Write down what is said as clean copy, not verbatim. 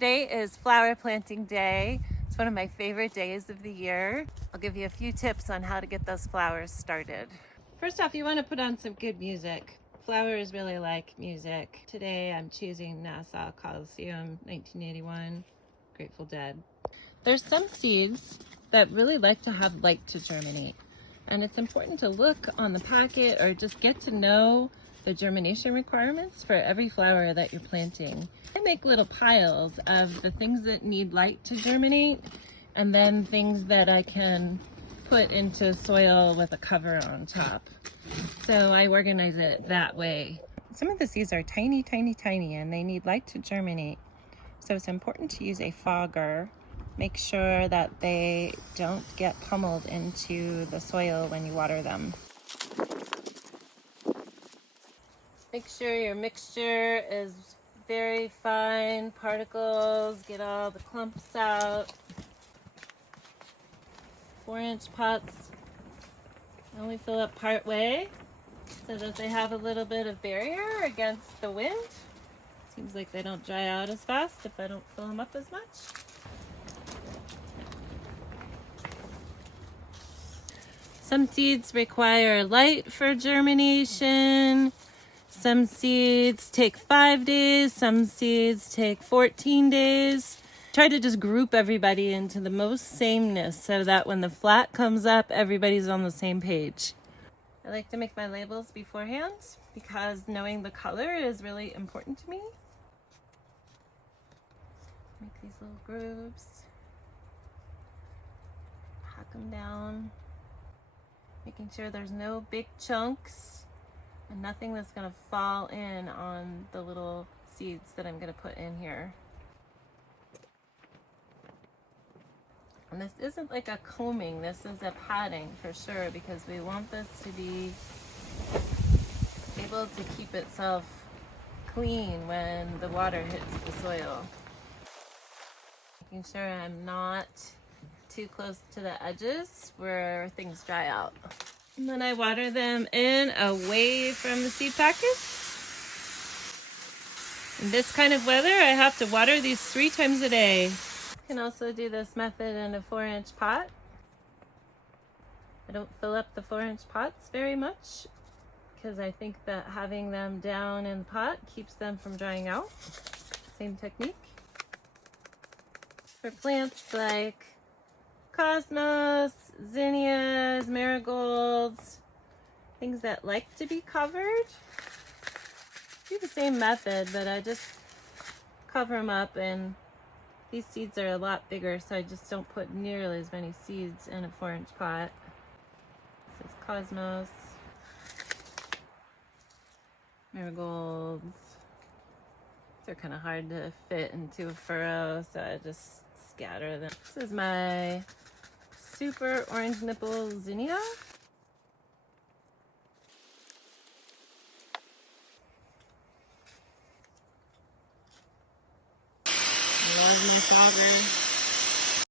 Today is flower planting day. It's one of my favorite days of the year. I'll give you a few tips on how to get those flowers started. First off, you want to put on some good music. Flowers really like music. Today I'm choosing Nassau Coliseum, 1981, Grateful Dead. There's some seeds that really like to have light to germinate. And it's important to look on the packet or just get to know the germination requirements for every flower that you're planting. I make little piles of the things that need light to germinate and then things that I can put into soil with a cover on top. So I organize it that way. Some of the seeds are tiny, tiny, tiny, and they need light to germinate. So it's important to use a fogger. Make sure that they don't get pummeled into the soil when you water them. Make sure your mixture is very fine particles. Get all the clumps out. 4-inch pots only fill up part way so that they have a little bit of barrier against the wind. Seems like they don't dry out as fast if I don't fill them up as much. Some seeds require light for germination. Some seeds take 5 days. Some seeds take 14 days. Try to just group everybody into the most sameness so that when the flat comes up, everybody's on the same page. I like to make my labels beforehand because knowing the color is really important to me. Make these little grooves. Pack them down. Making sure there's no big chunks and nothing that's going to fall in on the little seeds that I'm going to put in here. And this isn't like a combing, this is a patting for sure, because we want this to be able to keep itself clean when the water hits the soil. Making sure I'm not too close to the edges where things dry out. And then I water them in away from the seed packets. In this kind of weather, I have to water these 3 times a day. You can also do this method in a 4-inch pot. I don't fill up the 4-inch pots very much because I think that having them down in the pot keeps them from drying out. Same technique. For plants like cosmos, zinnias, marigolds, things that like to be covered, do the same method, but I just cover them up, and these seeds are a lot bigger, so I just don't put nearly as many seeds in a 4-inch pot. This is cosmos, marigolds. They're kind of hard to fit into a furrow, so I just scatter them. This is my super orange nipple zinnia.